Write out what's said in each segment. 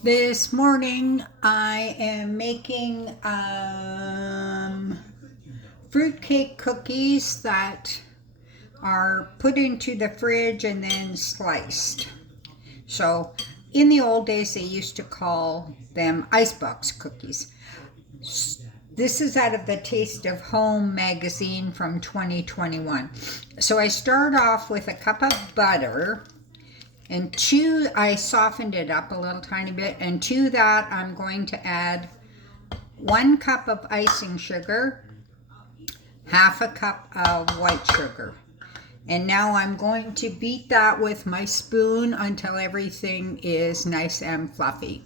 This morning I am making fruitcake cookies that are put into the fridge and then sliced. So in the old days they used to call them icebox cookies. This is out of the Taste of Home magazine from 2021. So I start off with a cup of butter. And I softened it up a little tiny bit. And to that, I'm going to add 1 cup of icing sugar, half a cup of white sugar. And now I'm going to beat that with my spoon until everything is nice and fluffy.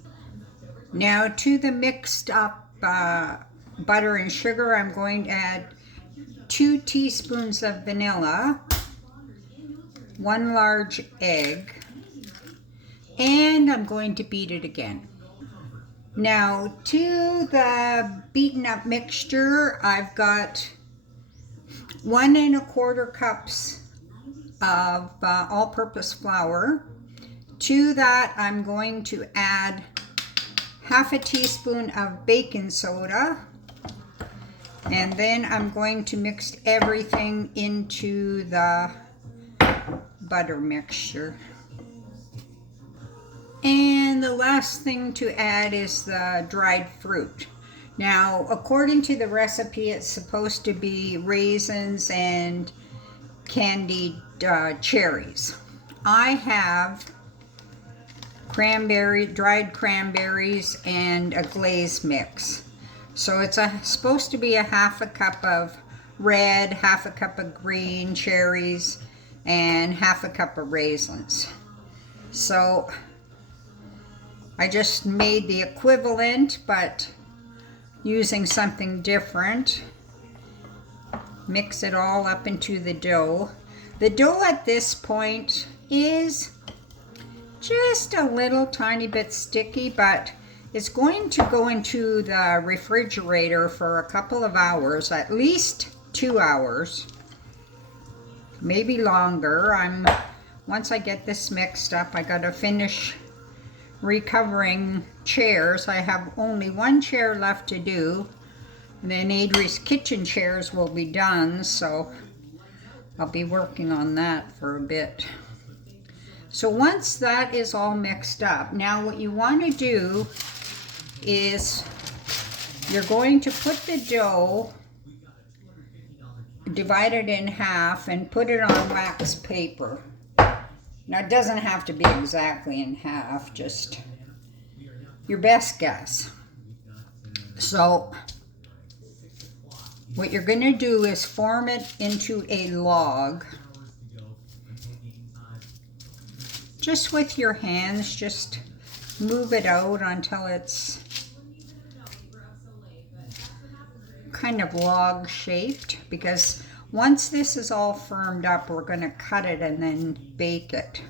Now to the mixed up butter and sugar, I'm going to add 2 teaspoons of vanilla, 1 large egg, and I'm going to beat it again. Now to the beaten up mixture, I've got 1 1/4 cups of all-purpose flour. To that, I'm going to add half a teaspoon of baking soda, and then I'm going to mix everything into the butter mixture. And the last thing to add is the dried fruit. Now, according to the recipe, it's supposed to be raisins and candied cherries. I have dried cranberries and a glaze mix. So it's supposed to be a half a cup of red, half a cup of green cherries, and half a cup of raisins. So I just made the equivalent, but using something different. Mix it all up into the dough. The dough at this point is just a little tiny bit sticky, but it's going to go into the refrigerator for a couple of hours, at least 2 hours, maybe longer. Once I get this mixed up, I gotta finish recovering chairs. I have only 1 chair left to do, and then Adri's kitchen chairs will be done, so I'll be working on that for a bit. So once that is all mixed up, now what you want to do is you're going to put the dough, divide it in half, and put it on wax paper. Now, it doesn't have to be exactly in half, just your best guess. So what you're going to do is form it into a log. Just with your hands, just move it out until it's kind of log shaped, because once this is all firmed up, we're going to cut it and then bake it.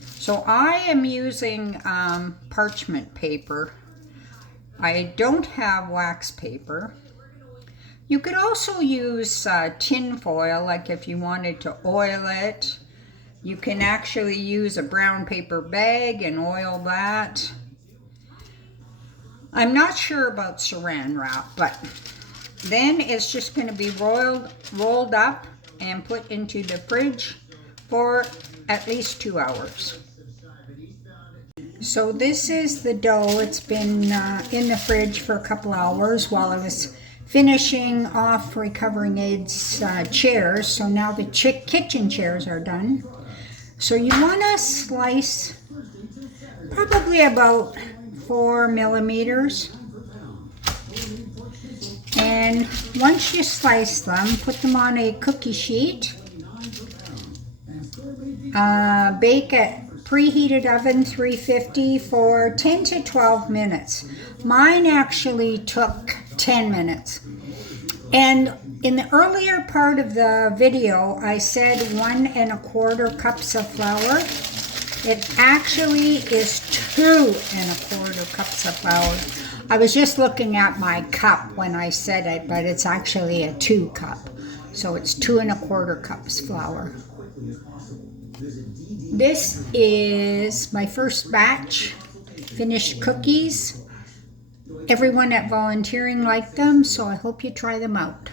So I am using parchment paper. I don't have wax paper. You could also use tin foil, like if you wanted to oil it. You can actually use a brown paper bag and oil that. I'm not sure about saran wrap, but then it's just going to be rolled up and put into the fridge for at least 2 hours. So this is the dough. It's been in the fridge for a couple hours while I was finishing off recovering Aid's chairs. So now the kitchen chairs are done. So you want to slice probably about 4 millimeters. And once you slice them, put them on a cookie sheet. Bake at preheated oven 350 for 10 to 12 minutes. Mine actually took 10 minutes. And in the earlier part of the video, I said 1 1/4 cups of flour. It actually is 2 1/4 cups of flour. I was just looking at my cup when I said it, but it's actually a 2 cup. So it's 2 1/4 cups flour. This is my first batch. finished cookies. Everyone at volunteering liked them, so I hope you try them out.